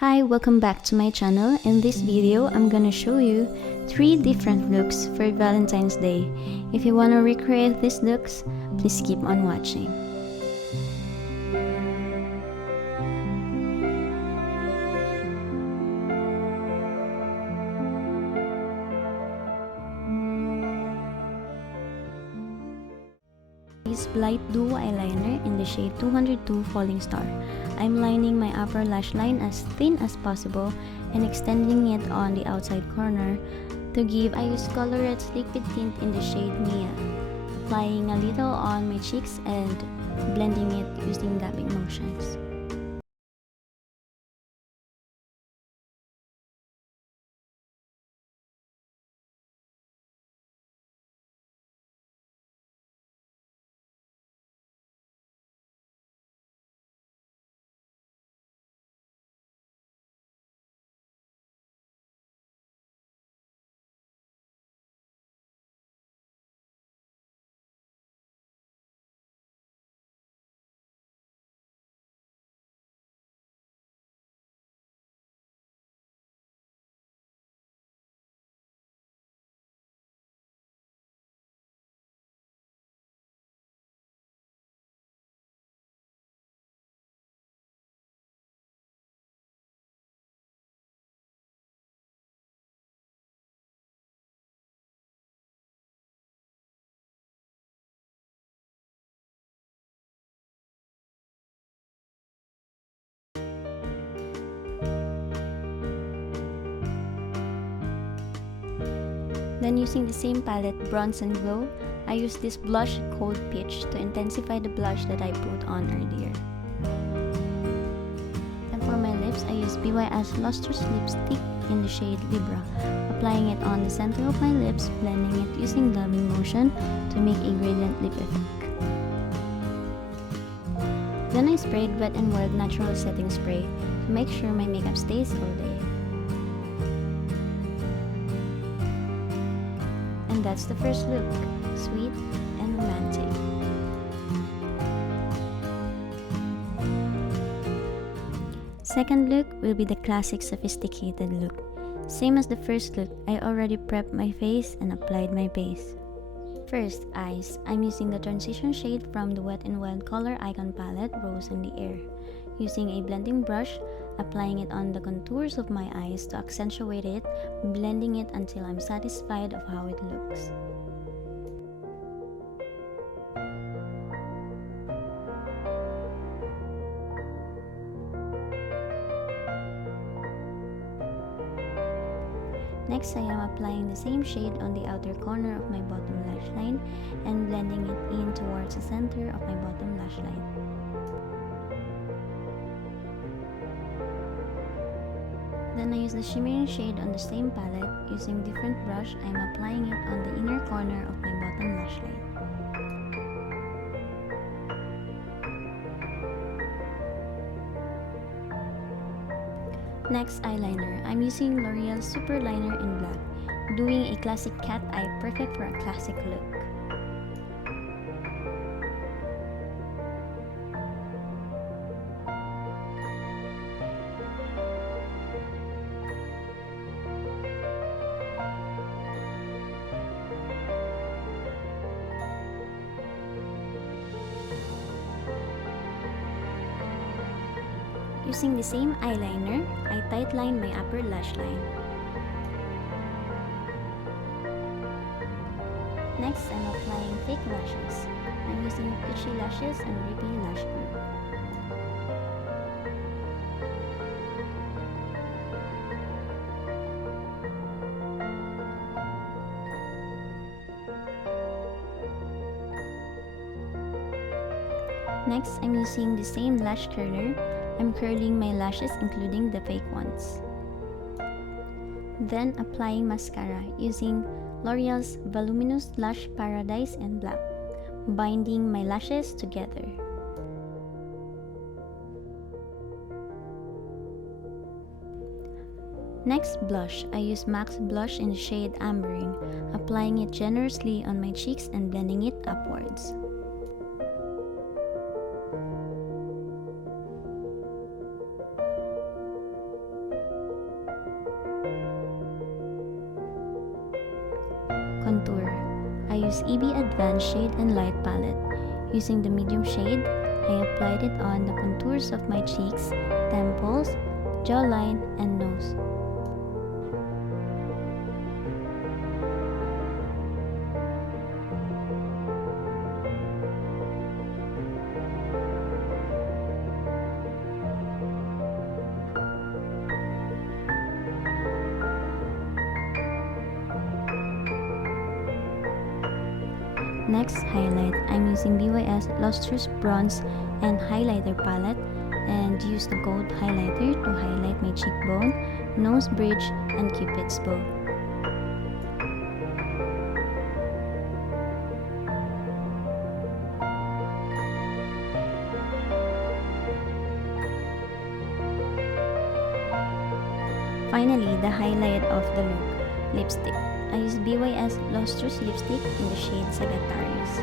Hi, welcome back to my channel. In this video, I'm gonna show you 3 different looks for Valentine's Day. If you wanna recreate these looks, please keep on watching. Use light duo eyeliner in the shade 202 Falling Star. I'm lining my upper lash line as thin as possible and extending it on the outside corner. To give, I use Colorette's liquid tint in the shade Mia, applying a little on my cheeks and blending it using dabbing motions. Then using the same palette, Bronze and Glow, I use this blush Cold Peach to intensify the blush that I put on earlier. And for my lips, I use BYS Lustrous Lipstick in the shade Libra, applying it on the center of my lips, blending it using dabbing motion to make a gradient lip effect. Then I sprayed Wet n Wild Natural Setting Spray to make sure my makeup stays all day. And that's the first look, sweet and romantic. Second look will be the classic sophisticated look. Same as the first look, I already prepped my face and applied my base. First, eyes. I'm using the transition shade from the Wet n Wild Color Icon palette, Rose in the Air. Using a blending brush, applying it on the contours of my eyes to accentuate it, blending it until I'm satisfied of how it looks. Next, I am applying the same shade on the outer corner of my bottom lash line and blending it in towards the center of my bottom lash line. Then I use the shimmering shade on the same palette. Using different brush, I am applying it on the inner corner of my bottom lash line. Next, eyeliner. I'm using L'Oreal's Super Liner in black, doing a classic cat eye, perfect for a classic look. Using the same eyeliner, I tightline my upper lash line. Next, I'm applying fake lashes. I'm using Gucci lashes and Rippy Lash Glue. Next, I'm using the same lash curler. I'm curling my lashes including the fake ones. Then applying mascara using L'Oreal's Voluminous Lash Paradise in black, binding my lashes together. Next, blush. I use MAC's blush in the shade Ambering, applying it generously on my cheeks and blending it upwards. contour. I use EB Advanced Shade and Light palette. Using the medium shade, I applied it on the contours of my cheeks, temples, jawline, and nose. Next, highlight. I'm using BYS Lustrous Bronze and Highlighter palette and use the gold highlighter to highlight my cheekbone, nose bridge, and cupid's bow. Finally, the highlight of the look, lipstick. I use BYS Lustrous Lipstick in the shade Sagittarius.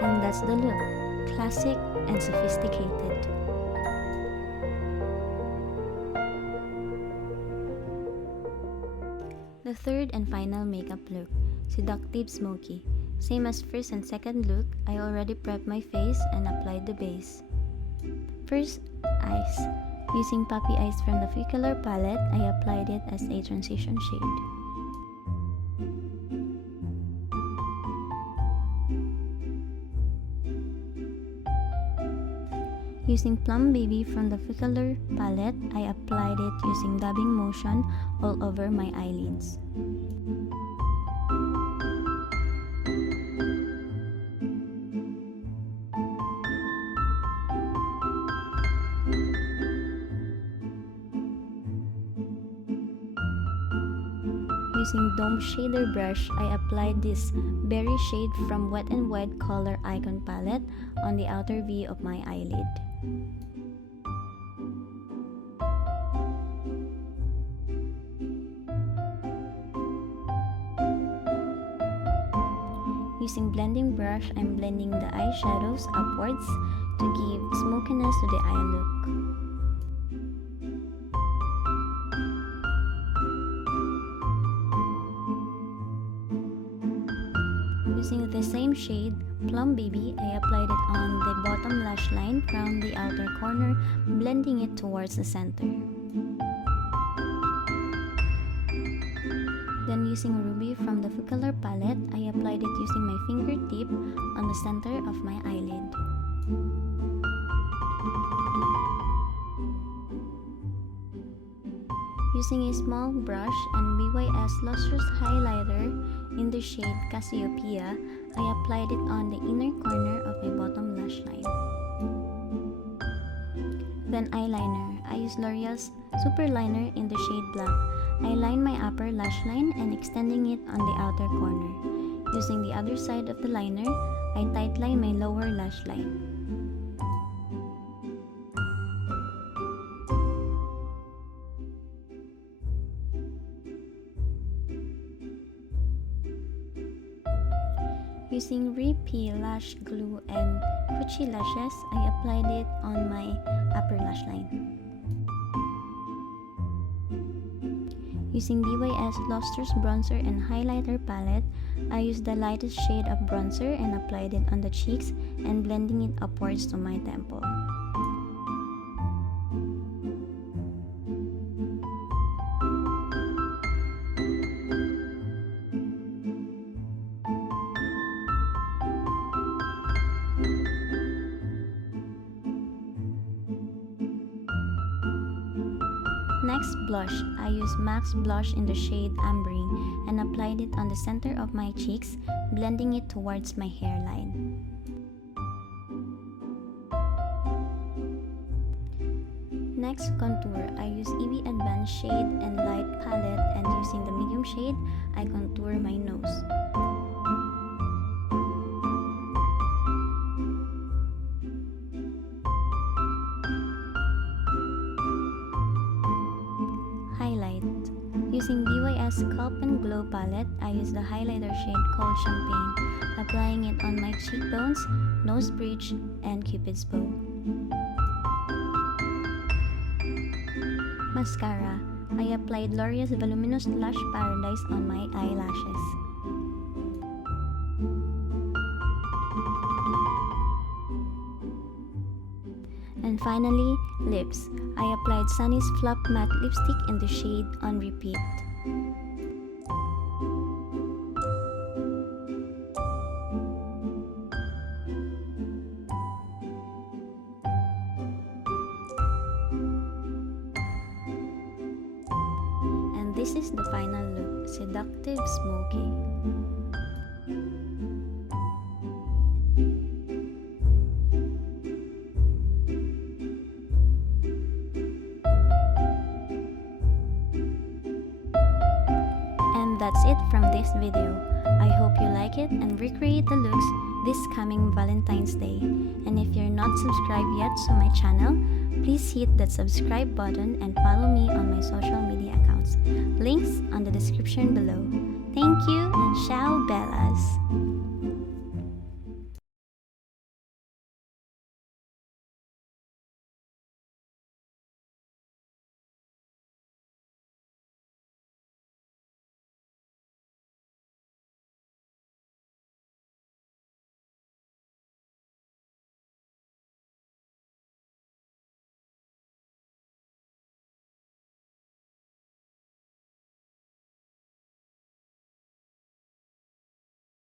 And that's the look, classic and sophisticated. The third and final makeup look, seductive smoky. Same as first and second look, I already prepped my face and applied the base. First, eyes. Using puppy eyes from the Fucolor palette, I applied it as a transition shade. Using Plum Baby from the Fucolor palette, I applied it using dabbing motion all over my eyelids. Using Dome Shader brush, I applied this berry shade from Wet n Wild Color Icon palette on the outer V of my eyelid. Using blending brush, I'm blending the eyeshadows upwards to give smokiness to the eye look. Using the same shade, Plum Baby, I applied it on the bottom lash line from the outer corner, blending it towards the center. Then using Ruby from the Fucolor palette, I applied it using my fingertip on the center of my eyelid. Using a small brush and BYS Lustrous Highlighter in the shade Cassiopeia, I applied it on the inner corner of my bottom lash line. Then eyeliner. I used L'Oreal's Super Liner in the shade Black. I line my upper lash line and extending it on the outer corner. Using the other side of the liner, I tightline my lower lash line. Using Repeal Lash Glue and Gucci Lashes, I applied it on my upper lash line. Using BYS Lustrous Bronzer and Highlighter palette, I used the lightest shade of bronzer and applied it on the cheeks and blending it upwards to my temple. Next, blush. I used MAC's blush in the shade Ambering and applied it on the center of my cheeks, blending it towards my hairline. Next, contour. I use EB Advanced Shade and Light palette, and using the medium shade, I contour my nose. Highlight. Using BYS Sculpt and Glow palette, I use the highlighter shade called Champagne, applying it on my cheekbones, nose bridge, and Cupid's bow. Mascara. I applied L'Oreal's Voluminous Lash Paradise on my eyelashes. And finally, lips. I applied Sunny's Flop Matte Lipstick in the shade On Repeat. And this is the final look, seductive smoky. That's it from this video. I hope you like it and recreate the looks this coming Valentine's Day. And if you're not subscribed yet to my channel, please hit that subscribe button and follow me on my social media accounts. Links on the description below. Thank you and ciao Bella!